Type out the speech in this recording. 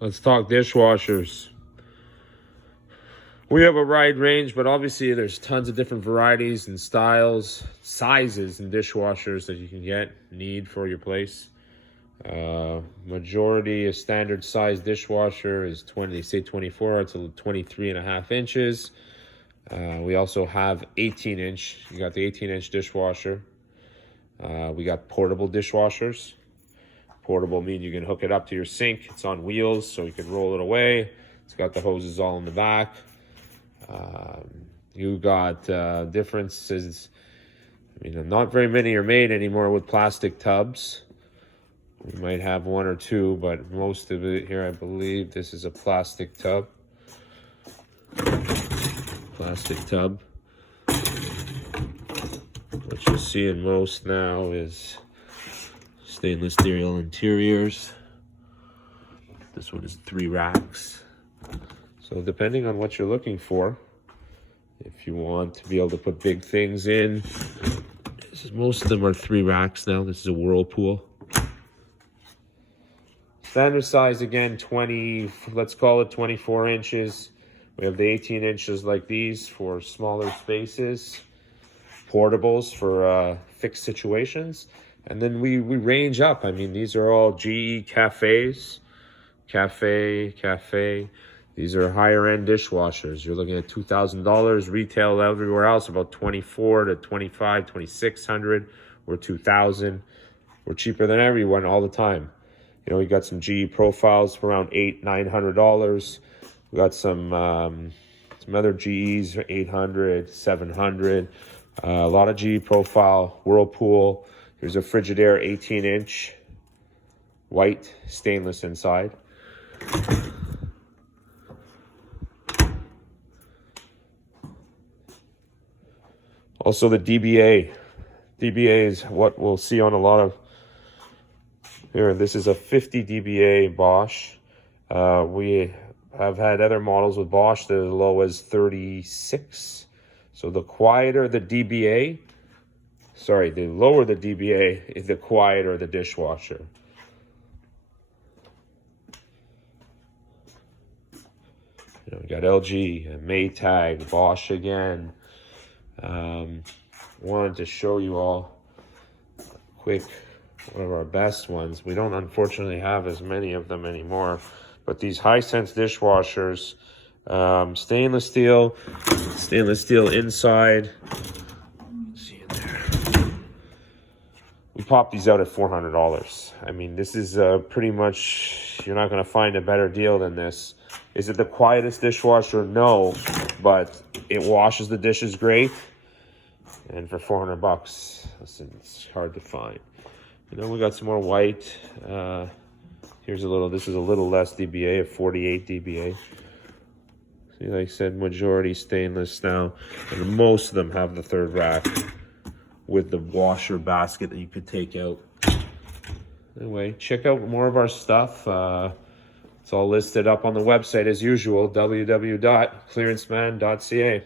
Let's talk dishwashers. We have a wide range, but obviously there's tons of different varieties and styles, sizes and dishwashers that you can need for your place. Majority a standard size dishwasher is 24 to 23.5 inches. We also have 18-inch. You got the 18-inch dishwasher. We got portable dishwashers. Portable means you can hook it up to your sink. It's on wheels, so you can roll it away. It's got the hoses all in the back. You got differences. I mean, not very many are made anymore with plastic tubs. We might have one or two, but most of it here, I believe, this is a plastic tub. Plastic tub. What you'll see in most now is stainless steel interiors. This one is 3 racks. So depending on what you're looking for, if you want to be able to put big things in, most of them are 3 racks now. This is a Whirlpool. Standard size again, 20, let's call it 24 inches. We have the 18 inches like these for smaller spaces. Portables for fixed situations. And then we range up. I mean, these are all GE cafes. Cafe. These are higher end dishwashers. You're looking at $2,000. Retail everywhere else about $2,400 to $2,500, $2,600. We're $2,000. We're cheaper than everyone all the time. You know, we got some GE profiles for around $800, $900. We got some other GEs, $800, $700. A lot of GE profile, Whirlpool. Here's a Frigidaire 18-inch, white, stainless inside. Also the DBA. DBA is what we'll see on a lot of, here, this is a 50 DBA Bosch. We have had other models with Bosch that are as low as 36. So the quieter the DBA, the lower the DBA, the quieter the dishwasher. You know, we got LG, Maytag, Bosch again. Wanted to show you all quick one of our best ones. We don't unfortunately have as many of them anymore, but these Hisense dishwashers, stainless steel inside. See in there. We popped these out at $400. I mean, this is pretty much, you're not going to find a better deal than this. Is it the quietest dishwasher? No, but it washes the dishes great. And for $400, listen, it's hard to find. You know, we got some more white. Here's a little, this is a little less DBA, a 48 DBA. See, like I said, majority stainless now. And most of them have the 3rd rack with the washer basket that you could take out. Anyway, check out more of our stuff. It's all listed up on the website as usual, www.clearanceman.ca.